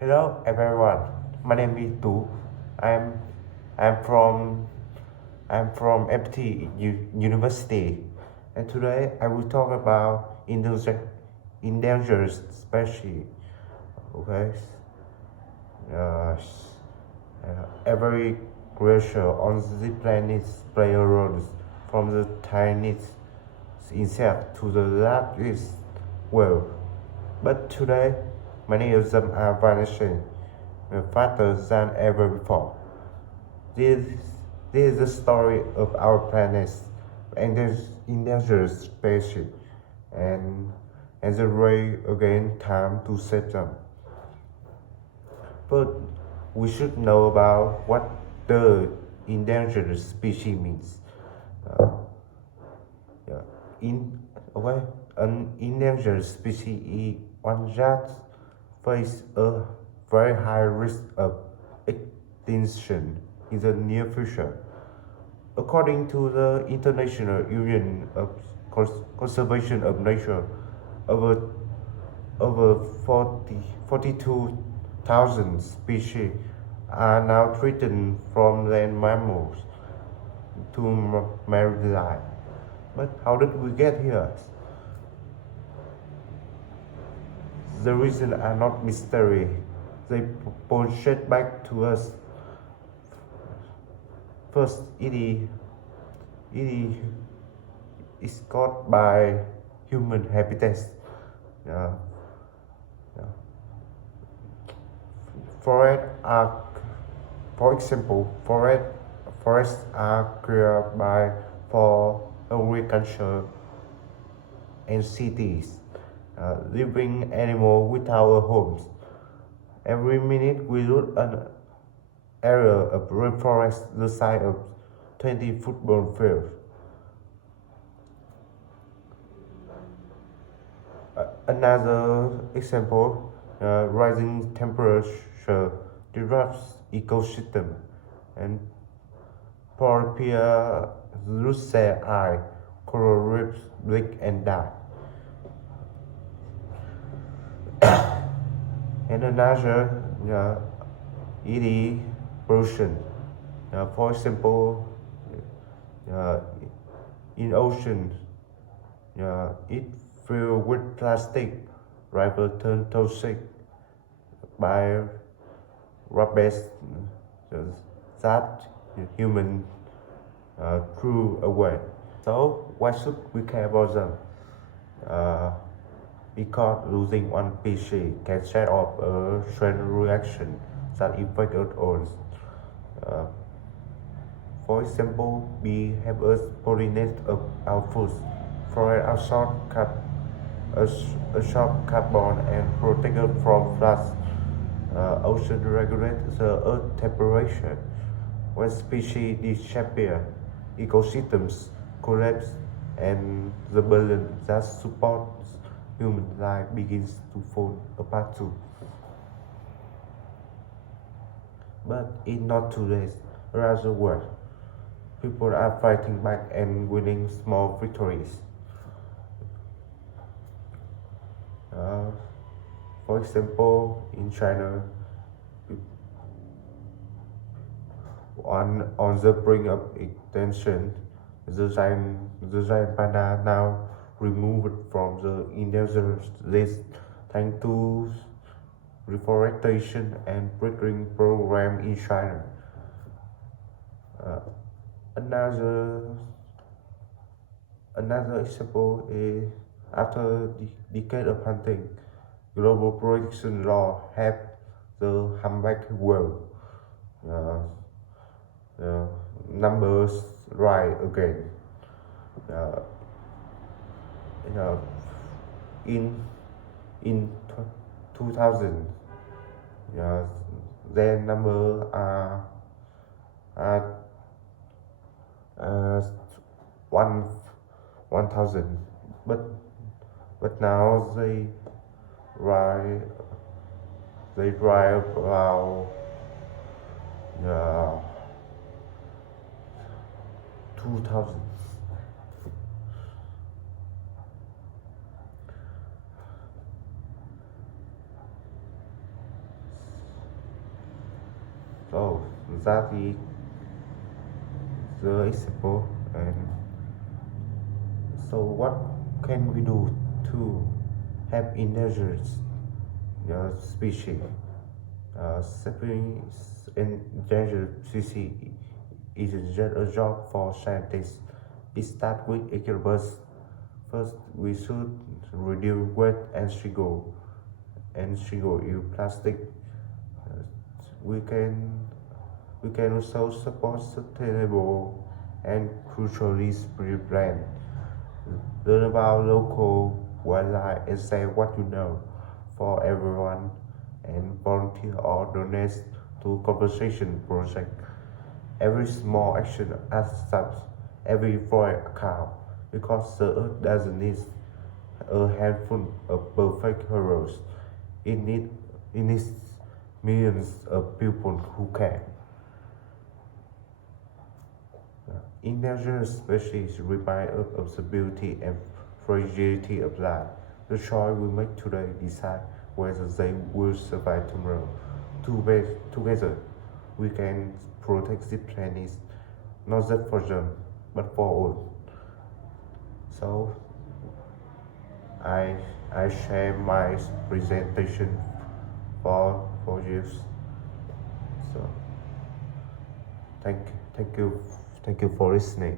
Hello everyone. My name is Tu. I'm I'm from I'm from FT University, and today I will talk about endangered species. Okay, uh, every creature on the planet play a role, from the tiniest insect to the largest whale. But today, many of them are vanishing faster than ever before. This, this is the story of our planet's endangered species and, and the race against time to save them. But we should know about what the endangered species means. Uh, yeah. Okay, an endangered species is one that face a very high risk of extinction in the near future. According to the International Union of Conservation of Nature, over, over 42,000 species are now threatened from land mammals to marine life. But how did we get here? The reasons are not mystery. They point back to us. First, it is caused by human habitats. Uh, uh, Forests are, for example, forests are cleared by for agriculture and cities, living animals without a homes. Every minute we lose an area of rainforest the size of 20 football fields. Another example, rising temperature disrupts ecosystem and Porpia lose their eye, coral reefs bleach and die. And another, it is pollution. For example, uh, in ocean, it filled with plastic, river turn toxic by rubbish that human threw away. So why should we care about them? Uh, because losing one species can set off a chain reaction that affects us all. Uh, for example, bees help us pollinate our food, forests absorb carbon and protect us from floods. Ocean regulate the earth temperature. When species disappear, ecosystems collapse and the balance that supports human life begins to fall apart too. But it's not too late. Rather worse, people are fighting back and winning small victories. Uh, for example, in China, on the brink of extinction, the giant panda now removed from the endangered list thanks to reforestation and breeding program in China. Uh, another another example is after decade of hunting, global protection law helped the humpback whale. Uh, Numbers rise again. Uh, uh, in in 2000, their number are uh, one 1,000, but now rise they rise around uh, 2,000. So that is the example. And so what can we do to help endangered species? Saving endangered species isn't just a job for scientists. It starts with equilibrium. First, we should reduce waste and single-use plastic. Uh, we can we can also support sustainable and culturally spirit brand. Learn about local wildlife and say what you know for everyone, and volunteer or donate to conservation project. Every small action adds up, every voice account, because the earth doesn't need a handful of perfect heroes. It it needs millions of people who can. Endangered species remind us of the beauty and fragility of life. The choice we make today decide whether they will survive tomorrow. Together, we can protect the planet, not just for them, but for all. So, I I share my presentation for you. So, thank thank you for listening.